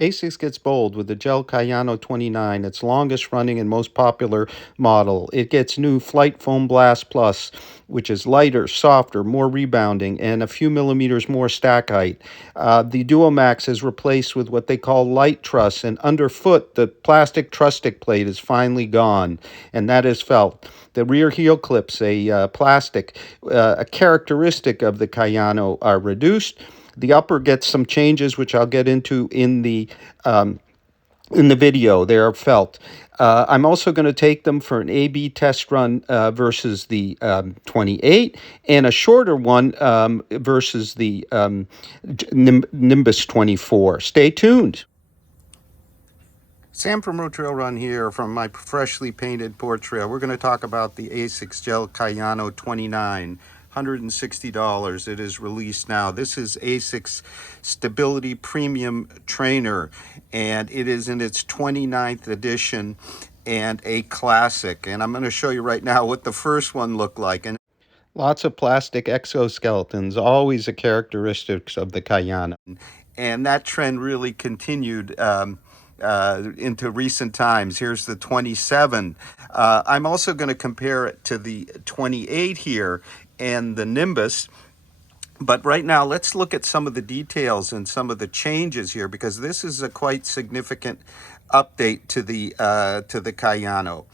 ASICS gets bold with the GEL-Kayano 29, its longest running and most popular model. It gets new Flight Foam Blast Plus, which is lighter, softer, more rebounding, and a few millimeters more stack height. The DuoMax is replaced with what they call light truss, and underfoot, the plastic truss-stick plate is finally gone, and that is felt. The rear heel clips, plastic, a characteristic of the Kayano, are reduced. The upper gets some changes, which I'll get into in the video. They are felt. I'm also going to take them for an A/B test run versus the 28, and a shorter one versus the Nimbus 24. Stay tuned. Sam from RoadTrailRun here from my freshly painted port trail. We're going to talk about the ASICS GEL-Kayano 29. $160. It is released now. This is ASICS Stability Premium Trainer, and it is in its 29th edition and a classic. And I'm going to show you right now what the first one looked like. And lots of plastic exoskeletons, always a characteristic of the Kayano. And that trend really continued into recent times. Here's the 27. I'm also going to compare it to the 28 here and the Nimbus. But right now, let's look at some of the details and some of the changes here, because this is a quite significant update to the Kayano.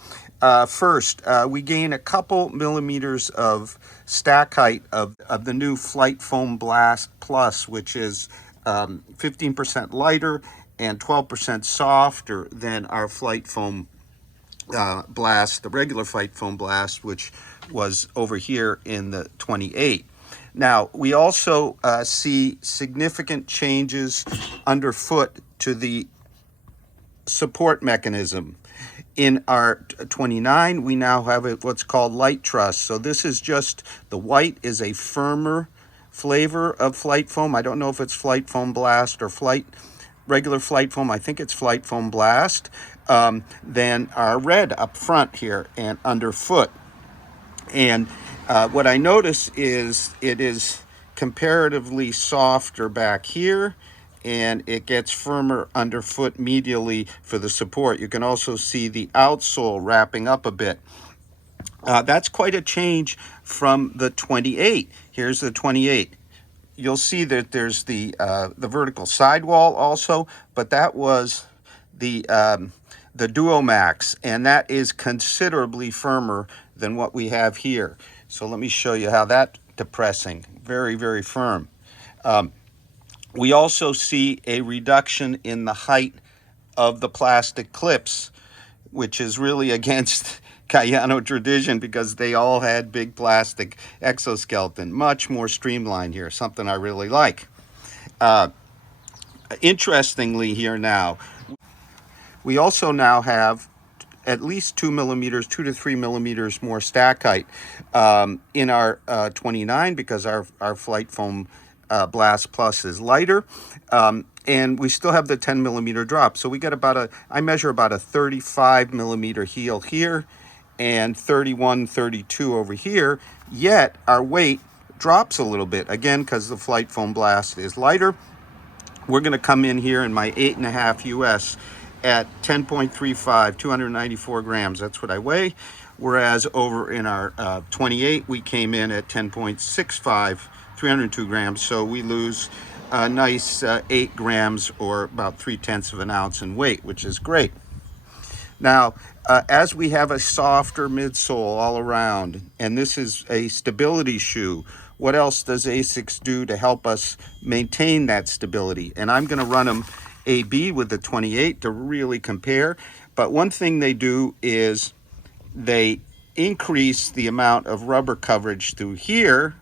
First, we gain a couple millimeters of stack height of the new Flight Foam Blast Plus, which is 15% lighter and 12% softer than our Flight Foam Blast, the regular Flight Foam Blast, which was over here in the 28. Now, we also see significant changes underfoot to the support mechanism. In our 29, we now have what's called light truss. So this is just, the white is a firmer flavor of Flight Foam. I don't know if it's Flight Foam Blast or regular Flight Foam. I think it's Flight Foam Blast. Then our red up front here and underfoot. And what I notice is it is comparatively softer back here, and it gets firmer underfoot medially for the support. You can also see the outsole wrapping up a bit. That's quite a change from the 28. Here's the 28. You'll see that there's the vertical sidewall also, but that was the DuoMax, and that is considerably firmer than what we have here. So let me show you how that's depressing. Very, very firm. We also see a reduction in the height of the plastic clips, which is really against Kayano tradition, because they all had big plastic exoskeleton. Much more streamlined here, something I really like. Interestingly here now, we also now have at least 2 to 3 millimeters more stack height in our 29, because our Flight Foam Blast Plus is lighter. And we still have the 10 millimeter drop. So we get I measure about a 35 millimeter heel here and 31, 32 over here. Yet our weight drops a little bit, again, because the Flight Foam Blast is lighter. We're going to come in here in my 8.5 US at 10.35, 294 grams. That's what I weigh. Whereas over in our 28, we came in at 10.65, 302 grams. So we lose a nice 8 grams, or about 3/10 of an ounce in weight, which is great. Now, as we have a softer midsole all around, and this is a stability shoe, what else does ASICS do to help us maintain that stability? And I'm going to run them A/B with the 28 to really compare. But one thing they do is they increase the amount of rubber coverage through here,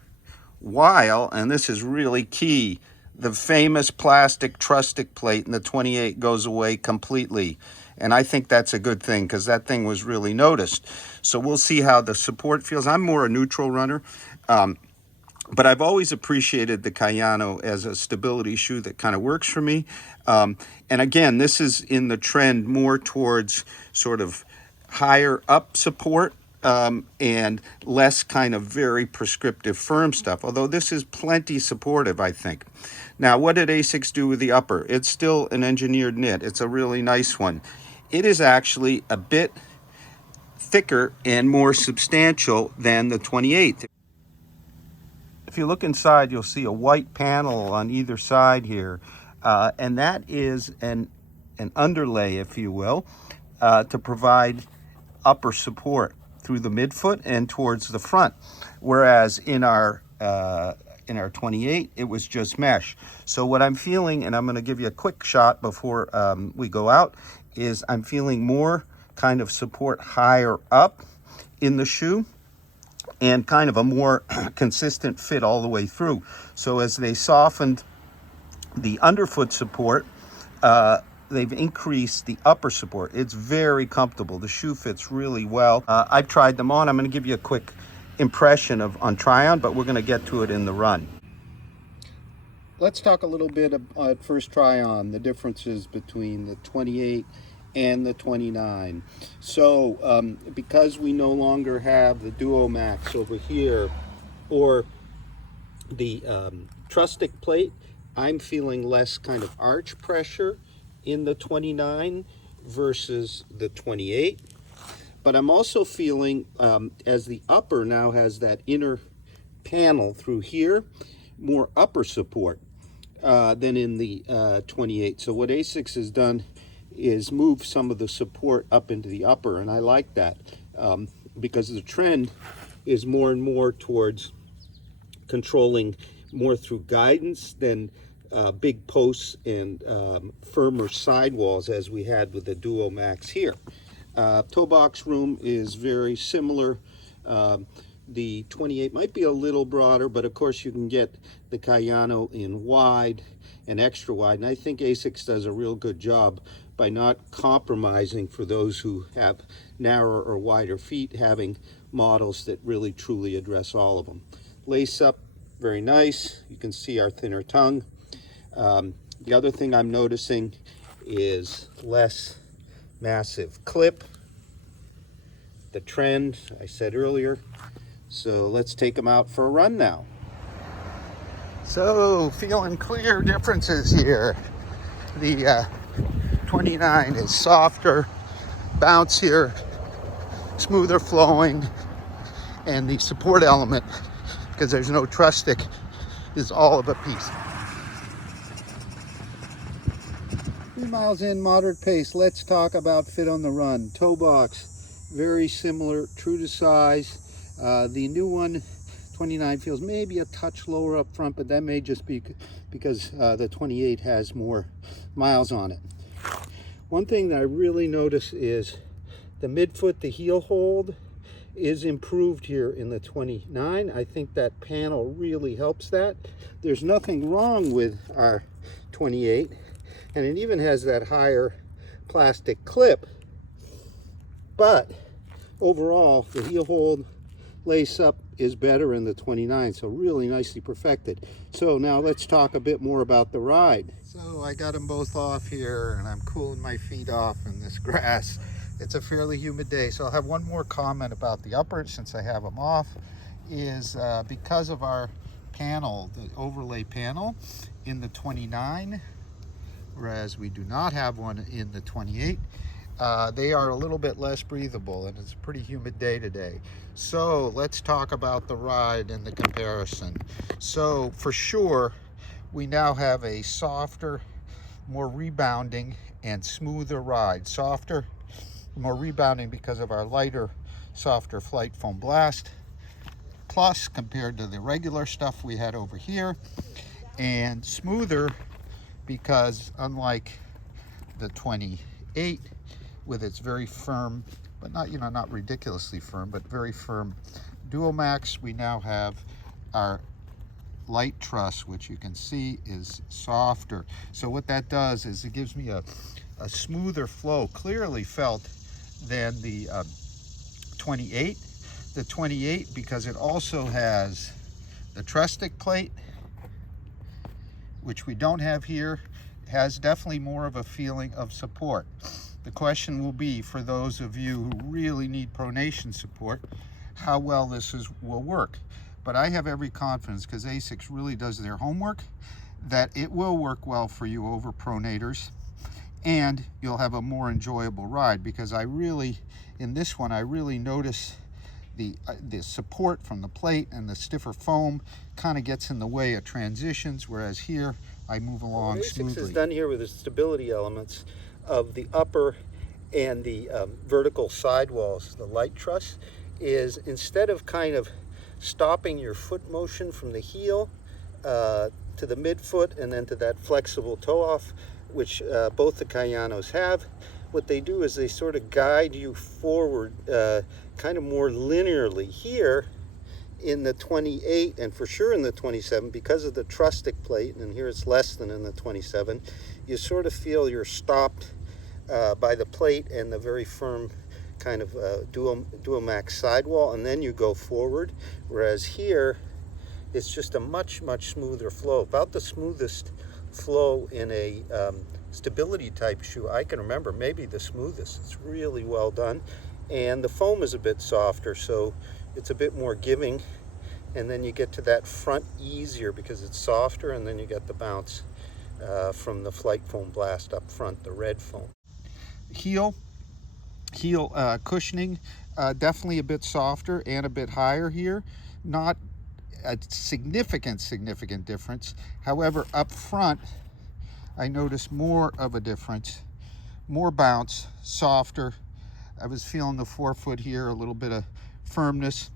while, and this is really key, the famous plastic truss-stick plate in the 28 goes away completely. And I think that's a good thing, because that thing was really noticed. So we'll see how the support feels. I'm more a neutral runner, but I've always appreciated the Kayano as a stability shoe that kind of works for me. And again, this is in the trend more towards sort of higher up support and less kind of very prescriptive firm stuff, although this is plenty supportive, I think. Now, what did ASICS do with the upper? It's still an engineered knit. It's a really nice one. It is actually a bit thicker and more substantial than the 28. If you look inside, you'll see a white panel on either side here, and that is an underlay, if you will, to provide upper support through the midfoot and towards the front, whereas in our 28 it was just mesh. So what I'm feeling, and I'm going to give you a quick shot before we go out, is I'm feeling more kind of support higher up in the shoe and kind of a more consistent fit all the way through. So as they softened the underfoot support, they've increased the upper support. It's very comfortable. The shoe fits really well. I've tried them on. I'm going to give you a quick impression of on try-on, but we're going to get to it in the run. Let's talk a little bit at first try-on, the differences between the 28 and the 29. So because we no longer have the Duo Max over here or the Trustic plate, I'm feeling less kind of arch pressure in the 29 versus the 28. But I'm also feeling, as the upper now has that inner panel through here, more upper support than in the 28. So what ASICS has done is move some of the support up into the upper, and I like that because the trend is more and more towards controlling more through guidance than big posts and firmer sidewalls as we had with the Duo Max here. Toebox Room is very similar. The 28 might be a little broader, but of course you can get the Kayano in wide and extra wide, and I think ASICS does a real good job by not compromising for those who have narrower or wider feet, having models that really truly address all of them. Lace up, very nice. You can see our thinner tongue. The other thing I'm noticing is less massive clip. The trend, I said earlier. So let's take them out for a run now. So feeling clear differences here. The 29 is softer, bouncier, smoother flowing, and the support element, because there's no Trustic, is all of a piece. 3 miles in, moderate pace. Let's talk about fit on the run. Toe box, very similar, true to size. The new one, 29, feels maybe a touch lower up front, but that may just be because the 28 has more miles on it. One thing that I really notice is the midfoot, the heel hold is improved here in the 29. I think that panel really helps that. There's nothing wrong with our 28, and it even has that higher plastic clip, but overall the heel hold, lace up is better in the 29, so really nicely perfected. So now let's talk a bit more about the ride. So I got them both off here and I'm cooling my feet off in this grass. It's a fairly humid day, so I'll have one more comment about the upper since I have them off, is because of our panel, the overlay panel in the 29, whereas we do not have one in the 28, they are a little bit less breathable, and it's a pretty humid day today. So let's talk about the ride and the comparison. So for sure, we now have a softer, more rebounding and smoother ride. Softer, more rebounding because of our lighter, softer Flight Foam Blast Plus compared to the regular stuff we had over here, and smoother because unlike the 28, with its very firm, but not, not ridiculously firm, but very firm Duo Max, we now have our light truss, which you can see is softer. So what that does is it gives me a smoother flow, clearly felt, than the 28. The 28, because it also has the Trustic plate, which we don't have here, has definitely more of a feeling of support. The question will be, for those of you who really need pronation support, how well this will work. But I have every confidence, because ASICS really does their homework, that it will work well for you over pronators, and you'll have a more enjoyable ride, because in this one, I really notice the support from the plate and the stiffer foam kind of gets in the way of transitions, whereas here I move along smoothly. What ASICS has done here with the stability elements of the upper and the vertical sidewalls, the light truss, is instead of kind of stopping your foot motion from the heel to the midfoot and then to that flexible toe off, which both the Kayanos have, what they do is they sort of guide you forward kind of more linearly. Here in the 28 and for sure in the 27, because of the trustic plate, and here it's less than in the 27, you sort of feel you're stopped by the plate and the very firm kind of dual max sidewall, and then you go forward, whereas here it's just a much smoother flow, about the smoothest flow in a stability type shoe I can remember, maybe the smoothest. It's really well done, and the foam is a bit softer, so it's a bit more giving, and then you get to that front easier because it's softer, and then you get the bounce from the flight foam blast up front, the red foam. Heel cushioning, definitely a bit softer and a bit higher here. Not a significant difference. However, up front, I noticed more of a difference. More bounce, softer. I was feeling the forefoot here, a little bit of firmness,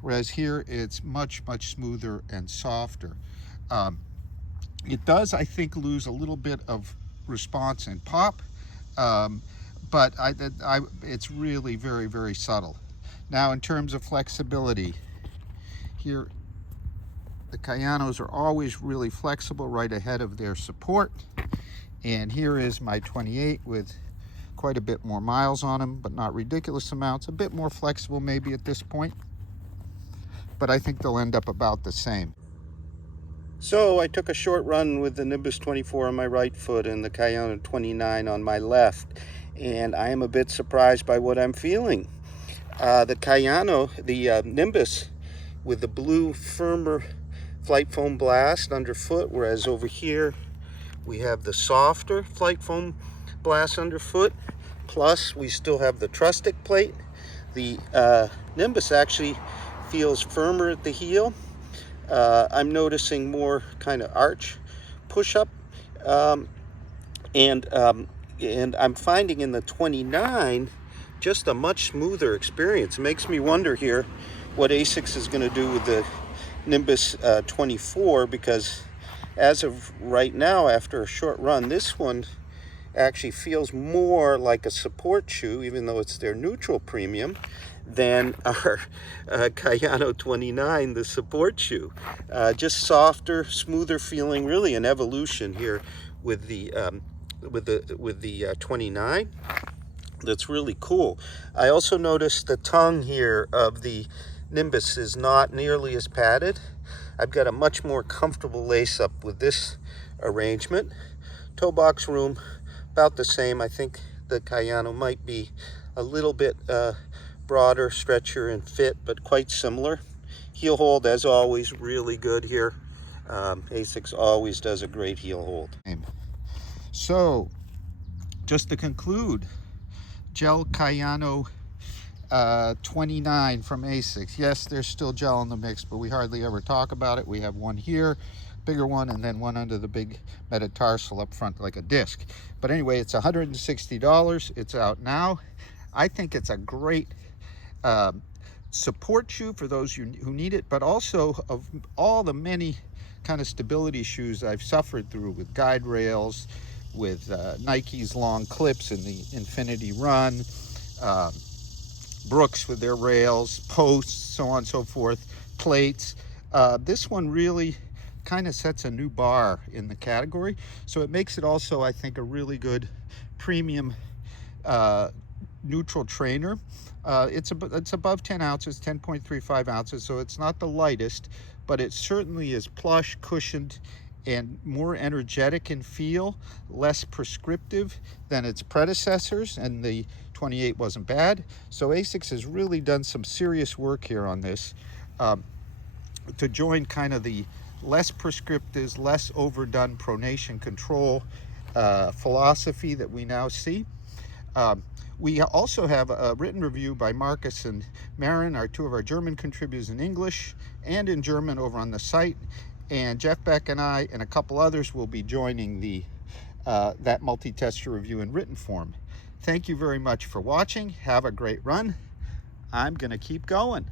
whereas here it's much smoother and softer. It does, I think, lose a little bit of response and pop, but it's really very subtle. Now, in terms of flexibility, here the Kayanos are always really flexible right ahead of their support, and here is my 28 with quite a bit more miles on them, but not ridiculous amounts. A bit more flexible maybe at this point, but I think they'll end up about the same. So I took a short run with the Nimbus 24 on my right foot and the Kayano 29 on my left, and I am a bit surprised by what I'm feeling. The Kayano, the Nimbus, with the blue firmer flight foam blast underfoot, whereas over here we have the softer flight foam blast underfoot, plus we still have the trustic plate. The Nimbus actually feels firmer at the heel. I'm noticing more kind of arch push-up, and I'm finding in the 29 just a much smoother experience. It makes me wonder here what ASICS is going to do with the Nimbus 24, because as of right now, after a short run, this one actually feels more like a support shoe, even though it's their neutral premium, than our Kayano 29, the support shoe. Just softer, smoother feeling, really an evolution here with the 29. That's really cool. I also noticed the tongue here of the Nimbus is not nearly as padded. I've got a much more comfortable lace up with this arrangement. Toebox Room, about the same. I think the Kayano might be a little bit broader, stretchier in fit, but quite similar. Heel hold, as always, really good here. ASICS always does a great heel hold. So, just to conclude, GEL-Kayano 29 from ASICS. Yes, there's still gel in the mix, but we hardly ever talk about it. We have one here, bigger one, and then one under the big metatarsal up front like a disc. But anyway, it's $160. It's out now. I think it's a great support shoe for those who need it, but also of all the many kind of stability shoes I've suffered through, with guide rails, with Nike's long clips in the Infinity Run, Brooks with their rails, posts, so on and so forth, plates. This one really kind of sets a new bar in the category, so it makes it also, I think, a really good premium neutral trainer. It's above 10 ounces, 10.35 ounces, so it's not the lightest, but it certainly is plush, cushioned, and more energetic in feel, less prescriptive than its predecessors, and the 28 wasn't bad. So ASICS has really done some serious work here on this to join kind of the less prescriptive, less overdone pronation control philosophy that we now see. We also have a written review by Marcus and Marin, two of our German contributors, in English and in German over on the site. And Jeff Beck and I and a couple others will be joining that multi-tester review in written form. Thank you very much for watching. Have a great run. I'm going to keep going.